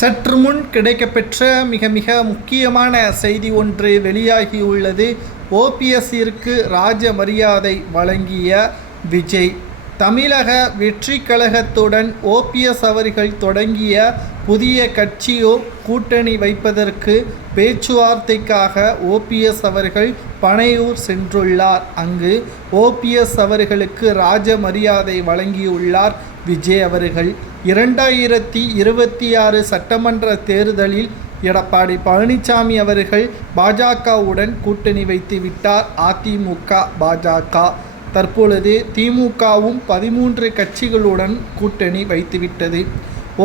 சற்று முன் கிடைக்கப்பெற்ற மிக மிக முக்கியமான செய்தி ஒன்று வெளியாகியுள்ளது. ஓபிஎஸ்ஸிற்கு ராஜ மரியாதை வழங்கிய விஜய். தமிழக வெற்றி கழகத்துடன் ஓபிஎஸ் அவர்கள் தொடங்கிய புதிய கட்சியோ கூட்டணி வைப்பதற்கு பேச்சுவார்த்தைக்காக ஓபிஎஸ் அவர்கள் பனையூர் சென்றுள்ளார். அங்கு ஓபிஎஸ் அவர்களுக்கு ராஜ மரியாதை வழங்கியுள்ளார். விஜய் அவர்கள் இரண்டாயிரத்தி இருபத்தி ஆறு சட்டமன்ற தேர்தலில் எடப்பாடி பழனிசாமி அவர்கள் பாஜகவுடன் கூட்டணி வைத்து விட்டார். அதிமுக பாஜக. தற்பொழுது திமுகவும் பதிமூன்று கட்சிகளுடன் கூட்டணி வைத்துவிட்டது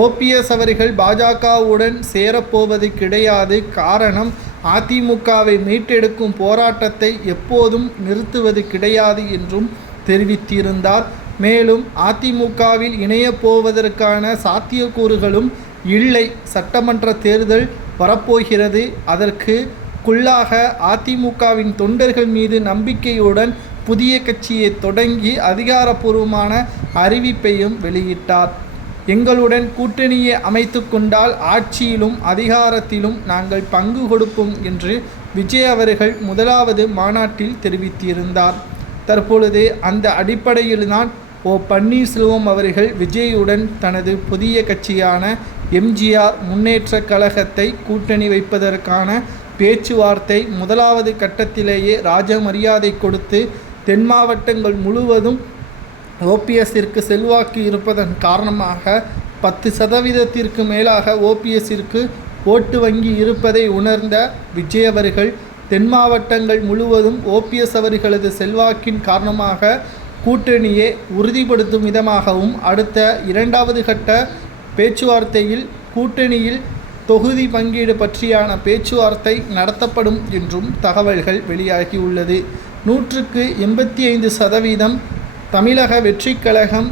ஓபிஎஸ் அவர்கள் பாஜகவுடன் சேரப்போவது கிடையாது. காரணம் அதிமுகவை மீட்டெடுக்கும் போராட்டத்தை எப்போதும் நிறுத்துவது கிடையாது என்றும் தெரிவித்திருந்தார். மேலும் அதிமுகவில் இணையப் போவதற்கான சாத்தியக்கூறுகளும் இல்லை. சட்டமன்ற தேர்தல் வரப்போகிறது. அதற்கு குள்ளாக அதிமுகவின் தொண்டர்கள் மீது நம்பிக்கையுடன் புதிய கட்சியை தொடங்கி அதிகாரப்பூர்வமான அறிவிப்பையும் வெளியிட்டார். எங்களுடன் கூட்டணியை அமைத்து கொண்டால் ஆட்சியிலும் அதிகாரத்திலும் நாங்கள் பங்கு கொடுப்போம் என்று விஜய் அவர்கள் முதலாவது மாநாட்டில் தெரிவித்திருந்தார். தற்பொழுது அந்த அடிப்படையில்தான் ஓ பன்னீர்செல்வம் அவர்கள் விஜயுடன் தனது புதிய கட்சியான எம்ஜிஆர் முன்னேற்ற கழகத்தை கூட்டணி வைப்பதற்கான பேச்சுவார்த்தை முதலாவது கட்டத்திலேயே ராஜ மரியாதை கொடுத்து தென் மாவட்டங்கள் முழுவதும் ஓபிஎஸ்ஸிற்கு செல்வாக்கு இருப்பதன் காரணமாக பத்து சதவீதத்திற்கு மேலாக ஓபிஎஸ்ஸிற்கு ஓட்டு வங்கி இருப்பதை உணர்ந்த விஜய் அவர்கள் தென் மாவட்டங்கள் முழுவதும் ஓபிஎஸ் அவர்களது செல்வாக்கின் காரணமாக கூட்டணியை உறுதிப்படுத்தும் விதமாகவும் அடுத்த இரண்டாவது கட்ட பேச்சுவார்த்தையில் கூட்டணியில் தொகுதி பங்கீடு பற்றியான பேச்சுவார்த்தை நடத்தப்படும் என்றும் தகவல்கள் வெளியாகியுள்ளது. நூற்றுக்கு எண்பத்தி ஐந்து சதவீதம் தமிழக வெற்றிக் கழகம்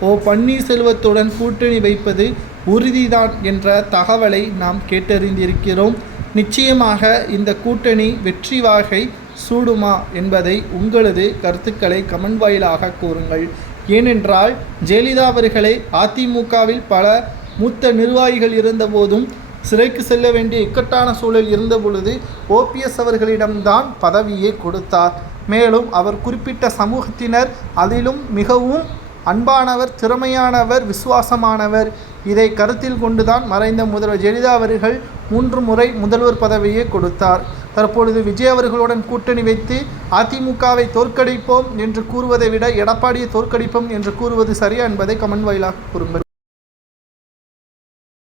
ஓ பன்னீர்செல்வத்துடன் கூட்டணி வைப்பது உறுதிதான் என்ற தகவலை நாம் கேட்டறிந்திருக்கிறோம். நிச்சயமாக இந்த கூட்டணி வெற்றி வாகை சூடுமா என்பதை உங்களது கருத்துக்களை கமெண்ட் வாயிலாக கூறுங்கள். ஏனென்றால் ஜெயலலிதா அவர்களை அதிமுகவில் பல மூத்த நிர்வாகிகள் இருந்தபோதும் சிறைக்கு செல்ல வேண்டிய இக்கட்டான சூழல் இருந்தபொழுது ஓபிஎஸ் அவர்களிடம்தான் பதவியை கொடுத்தார். மேலும் அவர் குறிப்பிட்ட சமூகத்தினர் அதிலும் மிகவும் அன்பானவர் திறமையானவர் விசுவாசமானவர். இதை கருத்தில் கொண்டுதான் மறைந்த முதல்வர் ஜெயலலிதா அவர்கள் மூன்று முறை முதல்வர் பதவியை கொடுத்தார். தற்பொழுது விஜய் அவர்களுடன் கூட்டணி வைத்து அதிமுகவை தோற்கடிப்போம் என்று கூறுவதை விட எடப்பாடியை தோற்கடிப்போம் என்று கூறுவது சரியா என்பதை கமெண்ட் வாயிலாக கூறுங்கள்.